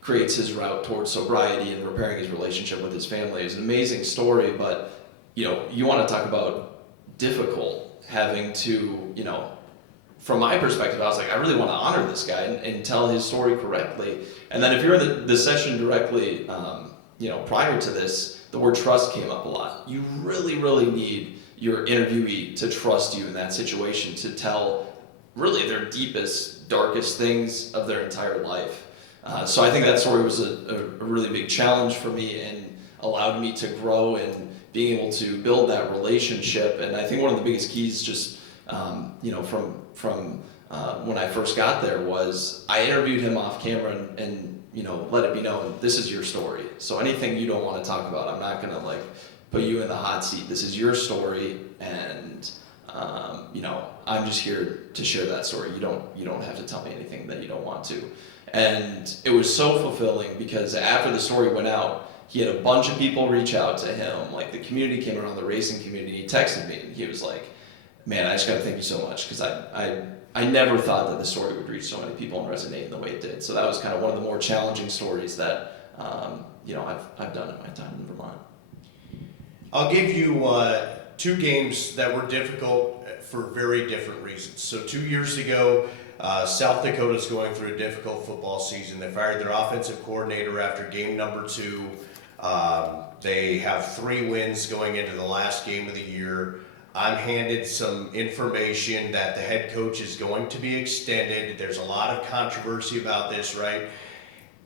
creates his route towards sobriety and repairing his relationship with his family. It's an amazing story, but you want to talk about difficult, having to from my perspective, I was like, I really want to honor this guy and tell his story correctly. And then if you're in the session directly, prior to this, the word trust came up a lot. You really, really need your interviewee to trust you in that situation, to tell really their deepest, darkest things of their entire life. So I think that story was a really big challenge for me and allowed me to grow and being able to build that relationship. And I think one of the biggest keys just from when I first got there was I interviewed him off camera and let it be known, this is your story. So anything you don't want to talk about, I'm not gonna put you in the hot seat. This is your story, and I'm just here to share that story. You don't have to tell me anything that you don't want to. And it was so fulfilling because after the story went out, he had a bunch of people reach out to him. Like the community came around, the racing community. He texted me and he was like, man, I just gotta thank you so much, because I never thought that the story would reach so many people and resonate in the way it did. So that was kind of one of the more challenging stories that I've done in my time in Vermont. I'll give you 2 games that were difficult for very different reasons. So 2 years ago, South Dakota's going through a difficult football season. They fired their offensive coordinator after game number 2. They have 3 wins going into the last game of the year. I'm handed some information that the head coach is going to be extended. There's a lot of controversy about this, right?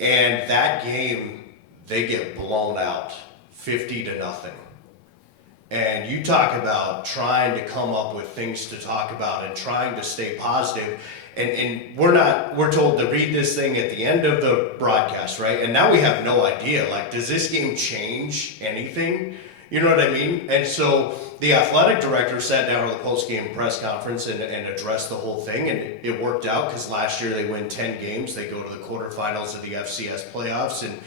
And that game, they get blown out 50-0. And you talk about trying to come up with things to talk about and trying to stay positive. And we're told to read this thing at the end of the broadcast, right? And now we have no idea, does this game change anything? You know what I mean? And so the athletic director sat down on the post-game press conference and addressed the whole thing, and it worked out because last year they win 10 games. They go to the quarterfinals of the FCS playoffs, and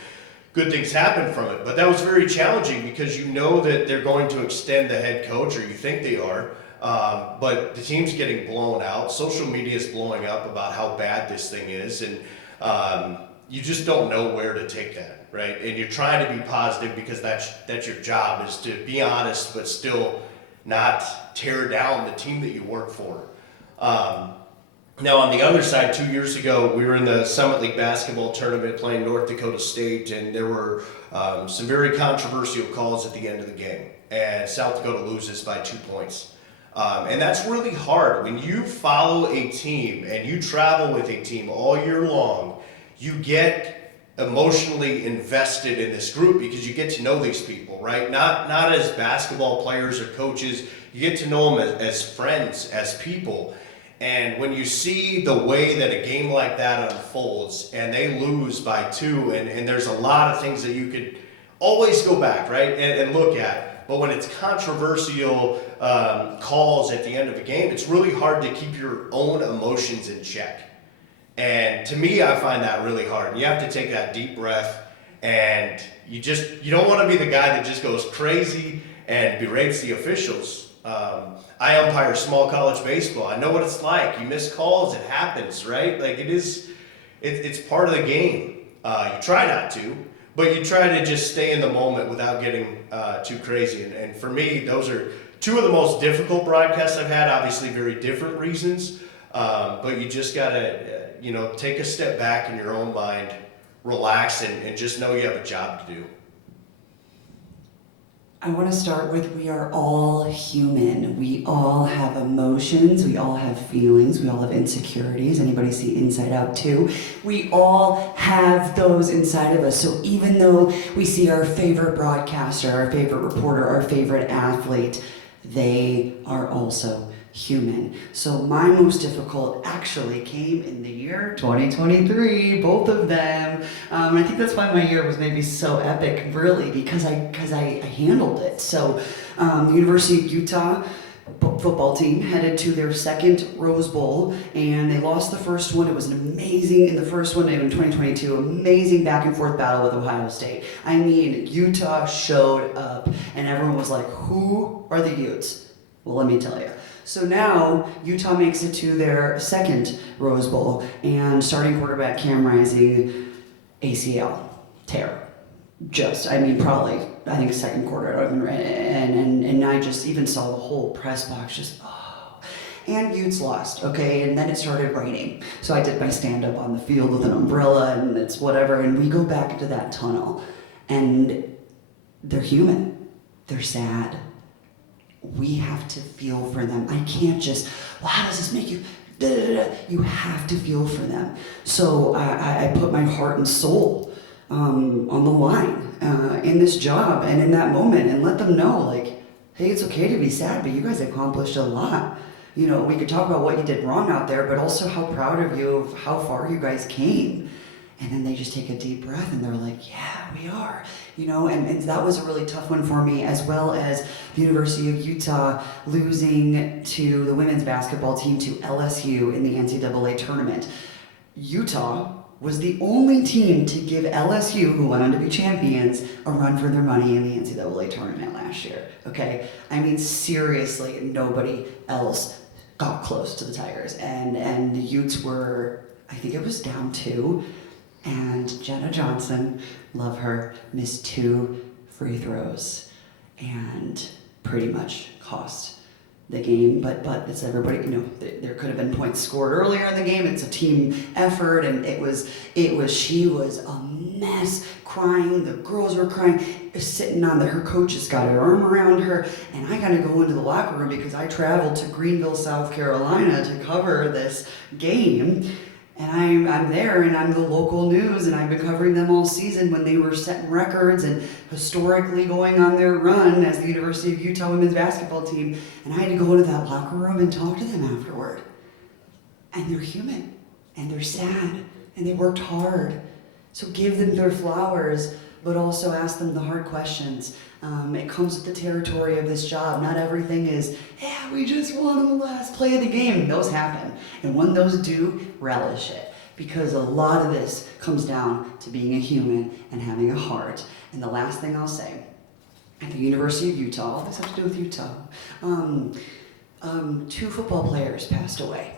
good things happen from it. But that was very challenging because you know that they're going to extend the head coach, or you think they are, but the team's getting blown out. Social media is blowing up about how bad this thing is, and you just don't know where to take that, right? And you're trying to be positive because that's your job, is to be honest but still not tear down the team that you work for. Now on the other side, 2 years ago, we were in the Summit League basketball tournament playing North Dakota State, and there were some very controversial calls at the end of the game, and South Dakota loses by 2 points. And that's really hard. When you follow a team and you travel with a team all year long, you get emotionally invested in this group because you get to know these people, right? Not as basketball players or coaches. You get to know them as friends, as people. And when you see the way that a game like that unfolds and they lose by 2, and there's a lot of things that you could always go back, right, and look at. But when it's controversial calls at the end of a game, it's really hard to keep your own emotions in check. And to me, I find that really hard. And you have to take that deep breath, and you don't want to be the guy that just goes crazy and berates the officials. I umpire small college baseball. I know what it's like. You miss calls, it happens, right? Like it's part of the game. You try not to, but you try to just stay in the moment without getting too crazy. And for me, those are 2 of the most difficult broadcasts I've had, obviously very different reasons. But you just gotta, take a step back in your own mind, relax, and just know you have a job to do. I want to start with we are all human. We all have emotions. We all have feelings. We all have insecurities. Anybody see Inside Out 2? We all have those inside of us. So even though we see our favorite broadcaster, our favorite reporter, our favorite athlete, they are also human. So my most difficult actually came in the year 2023, both of them. I think that's why my year was maybe so epic, really, because I handled it. So the University of Utah football team headed to their second Rose Bowl, and they lost the first one. It was an amazing, in the first one in 2022, amazing back and forth battle with Ohio State. I mean, Utah showed up, and everyone was like, who are the Utes? Well, let me tell you. So now Utah makes it to their second Rose Bowl, and starting quarterback Cam Rising, ACL tear. Probably, I think second quarter, and I just even saw the whole press box just, oh. And Utes lost, okay, and then it started raining. So I did my stand-up on the field with an umbrella, and it's whatever, and we go back into that tunnel, and they're human, they're sad. We have to feel for them. I can't just, well, how does this make you? You have to feel for them. So I put my heart and soul on the line in this job and in that moment, and let them know, like, hey, it's okay to be sad, but you guys accomplished a lot. We could talk about what you did wrong out there, but also how proud of you of how far you guys came. And then they just take a deep breath and they're like, yeah, we are. And that was a really tough one for me, as well as the University of Utah losing to the women's basketball team to LSU in the NCAA tournament. Utah was the only team to give LSU, who went on to be champions, a run for their money in the NCAA tournament last year, okay? I mean, seriously, nobody else got close to the Tigers. And the Utes were, I think it was down 2, and Jenna Johnson, love her, missed 2 free throws and pretty much cost the game. But it's everybody, there could have been points scored earlier in the game. It's a team effort, and she was a mess, crying. The girls were crying, sitting on her coach has got her arm around her, and I got to go into the locker room because I traveled to Greenville, South Carolina to cover this game. And I'm there, and I'm the local news, and I've been covering them all season when they were setting records and historically going on their run as the University of Utah women's basketball team. And I had to go into that locker room and talk to them afterward. And they're human, and they're sad, and they worked hard. So give them their flowers, but also ask them the hard questions. It comes with the territory of this job. Not everything is, yeah, we just won on the last play of the game. Those happen. And when those do, relish it. Because a lot of this comes down to being a human and having a heart. And the last thing I'll say, at the University of Utah, all this has to do with Utah, 2 football players passed away,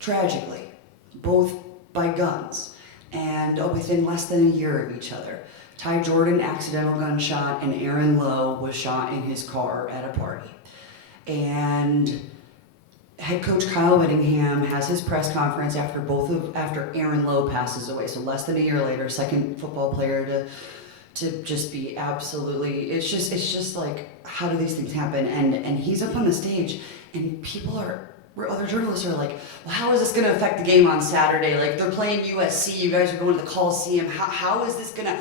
tragically, both by guns, and within less than a year of each other. Ty Jordan, accidental gunshot, and Aaron Lowe was shot in his car at a party. And head coach Kyle Whittingham has his press conference after Aaron Lowe passes away. So less than a year later, second football player to just be absolutely, it's just like, how do these things happen? And he's up on the stage, and other journalists are like, well, how is this going to affect the game on Saturday? Like, they're playing USC, you guys are going to the Coliseum, how is this going to...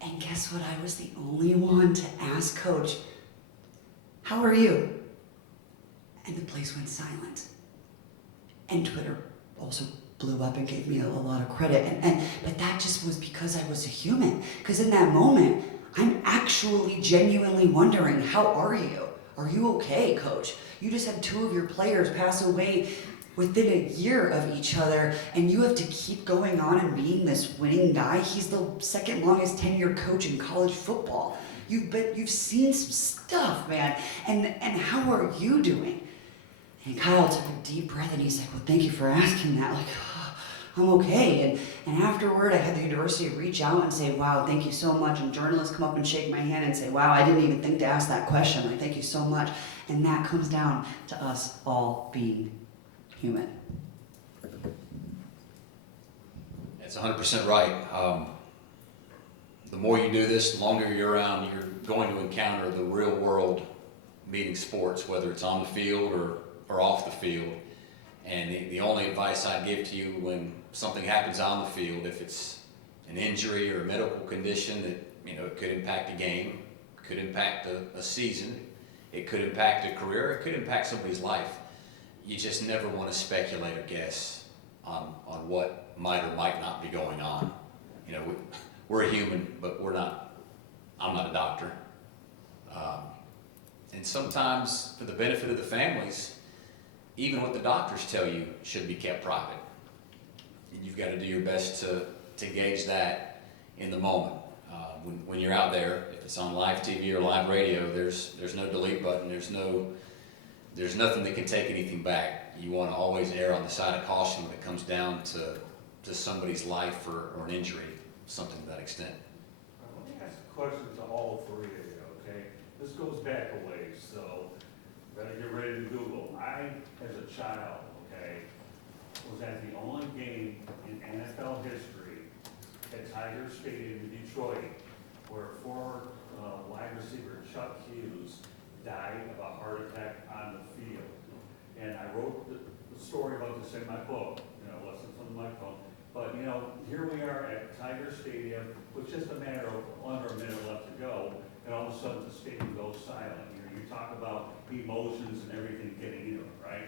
And guess what? I was the only one to ask Coach, how are you? And the place went silent. And Twitter also blew up and gave me a lot of credit. But that just was because I was a human. Because in that moment, I'm actually genuinely wondering, how are you? Are you okay, coach? You just had 2 of your players pass away within a year of each other, and you have to keep going on and being this winning guy. He's the second longest tenured coach in college football. You've seen some stuff, man. And how are you doing? And Kyle took a deep breath and he's like, well, thank you for asking that. Like, oh, I'm okay. And afterward, I had the university reach out and say, wow, thank you so much. And journalists come up and shake my hand and say, wow, I didn't even think to ask that question. Like, thank you so much. And that comes down to us all being human. That's 100% right. The more you do this, the longer you're around, you're going to encounter the real world meeting sports, whether it's on the field or off the field. And the only advice I'd give to you when something happens on the field, if it's an injury or a medical condition that, it could impact a game, could impact a season, it could impact a career, it could impact somebody's life. You just never want to speculate or guess on what might or might not be going on. We're a human, but I'm not a doctor. And sometimes, for the benefit of the families, even what the doctors tell you should be kept private. And you've got to do your best to gauge that in the moment. When you're out there, if it's on live TV or live radio, there's no delete button, there's nothing that can take anything back. You want to always err on the side of caution when it comes down to somebody's life or an injury, something to that extent. Let me ask a question to all 3 of you, okay? This goes back a ways, so better get ready to Google. I, as a child, okay, was at the only game in NFL history at Tiger Stadium in Detroit where former wide receiver Chuck Hughes died of a heart attack on the field. And I wrote the story about this in my book, lessons from the microphone. But, here we are at Tiger Stadium with just a matter of under a minute left to go, and all of a sudden the stadium goes silent. You talk about emotions and everything getting into it, right?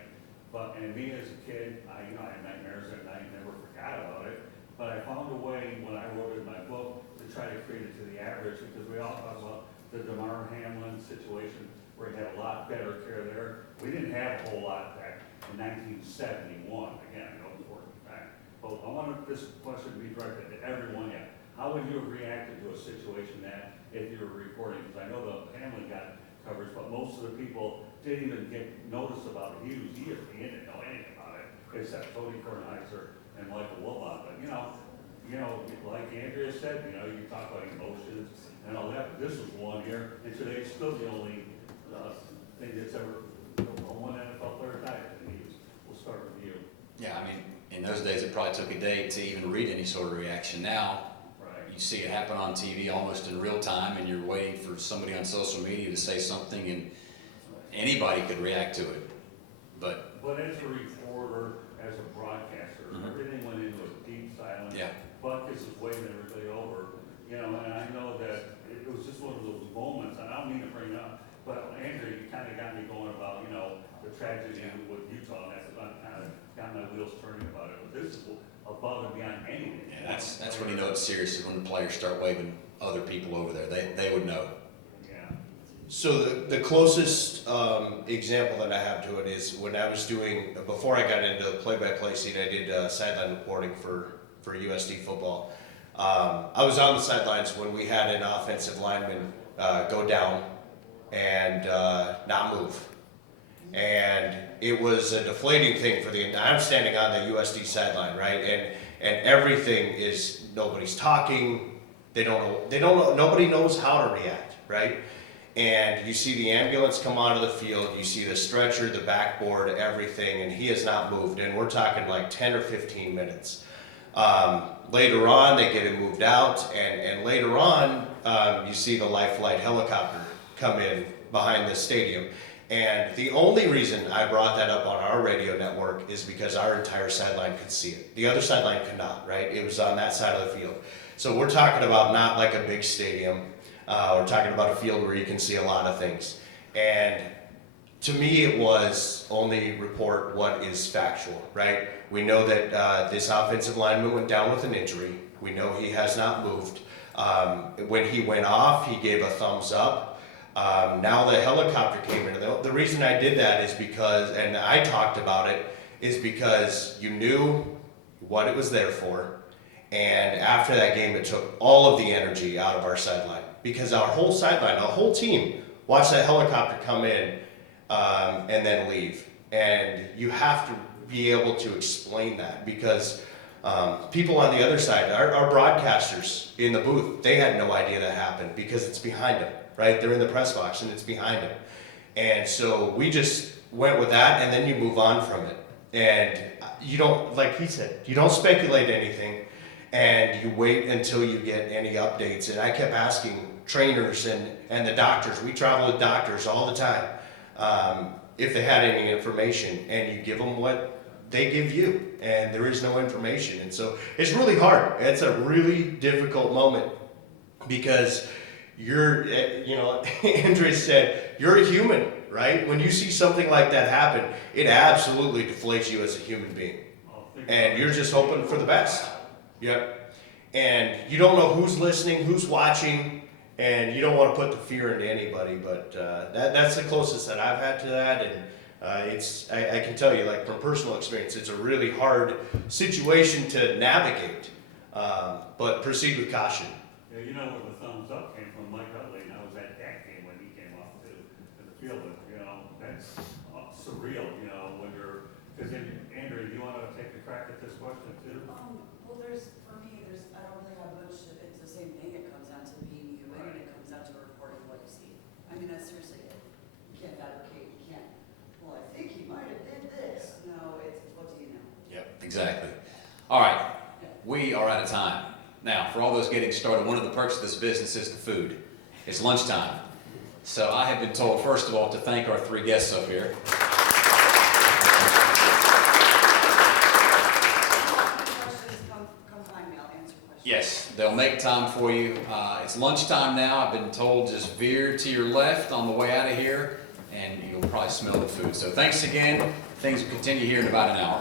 And me as a kid, I had nightmares at night, never forgot about it. But I found a way when I wrote in my book to try to create it to the average, because we all talk about the DeMar Hamlin situation where he had a lot better care there. We didn't have a whole lot back in 1971. Again, I know it's working back. But I want this question to be directed to everyone yet. How would you have reacted to a situation that if you were reporting? Because I know the Hamlin got coverage, but most of the people didn't even get notice about it. He didn't know anything about it, except Tony Kornheiser and Michael Wilbon. But like Andrea said, you talk about emotions and all that, but this was one here, and today's still the only thing that's ever one NFL player died in the news. We'll start with you. Yeah, in those days it probably took a day to even read any sort of reaction. Now, you see it happen on TV almost in real time, and you're waiting for somebody on social media to say something, and anybody could react to it. But as a reporter, as a broadcaster, everything went into a deep silence. Yeah. Buckus is waving everybody over, and I know that it was just one of those moments, and I don't mean to bring up, but Andrea, you kind of got me going about, the tragedy with Utah, and that's kind of got my wheels turning about it. But this is above and beyond anything. yeah, that's when you know it's serious, is when the players start waving other people over there. They would know. Yeah. So the closest example that I have to it is when I was before I got into the play-by-play scene, I did sideline reporting for USD football. I was on the sidelines when we had an offensive lineman go down and not move. And it was a deflating thing I'm standing on the USD sideline, right? And everything is, nobody's talking, nobody knows how to react, right? And you see the ambulance come onto the field, you see the stretcher, the backboard, everything, and he has not moved. And we're talking like 10 or 15 minutes. Later on, they get him moved out, and later on, you see the Life Flight helicopter come in behind the stadium. And the only reason I brought that up on our radio network is because our entire sideline could see it. The other sideline could not, right? It was on that side of the field. So we're talking about not like a big stadium. We're talking about a field where you can see a lot of things. And to me, it was only report what is factual, right? We know that this offensive lineman went down with an injury. We know he has not moved. When he went off, he gave a thumbs up. Now the helicopter came in. The reason I did that is because, and I talked about it, is because you knew what it was there for. And after that game, it took all of the energy out of our sideline. Because our whole sideline, the whole team, watched that helicopter come in and then leave. And you have to be able to explain that because people on the other side, our broadcasters in the booth, they had no idea that happened because it's behind them, right? They're in the press box and it's behind them. And so we just went with that and then you move on from it. And you don't, like he said, you don't speculate anything and you wait until you get any updates. And I kept asking trainers and the doctors, we travel with doctors all the time, if they had any information, and you give them what they give you, and there is no information. And so it's really hard. It's a really difficult moment because you're, Andrea said, you're a human, right? When you see something like that happen, it absolutely deflates you as a human being. And you're just hoping for the best. Yep. And you don't know who's listening, who's watching, and you don't want to put the fear into anybody, but that's the closest that I've had to that. And I can tell you, like from personal experience, it's a really hard situation to navigate, but proceed with caution. Yeah, you know where the thumbs up came from, Mike Utley, and I was at that game when he came off to the field, and, that's surreal, when you're, because then, Andrea, you want to take a crack at this question too? Well, for me, I don't really have much, it's the same thing, it comes down to being human, and it comes down to reporting what you see. I mean, that's seriously it. You can't fabricate, you can't, well, I think he might have did this. No, it's, what do you know? Yep, exactly. All right, we are out of time. Now, for all those getting started, one of the perks of this business is the food. It's lunchtime. So I have been told, first of all, to thank our three guests up here. Yes, they'll make time for you. It's lunchtime now. I've been told just veer to your left on the way out of here, and you'll probably smell the food. So thanks again. Things will continue here in about an hour.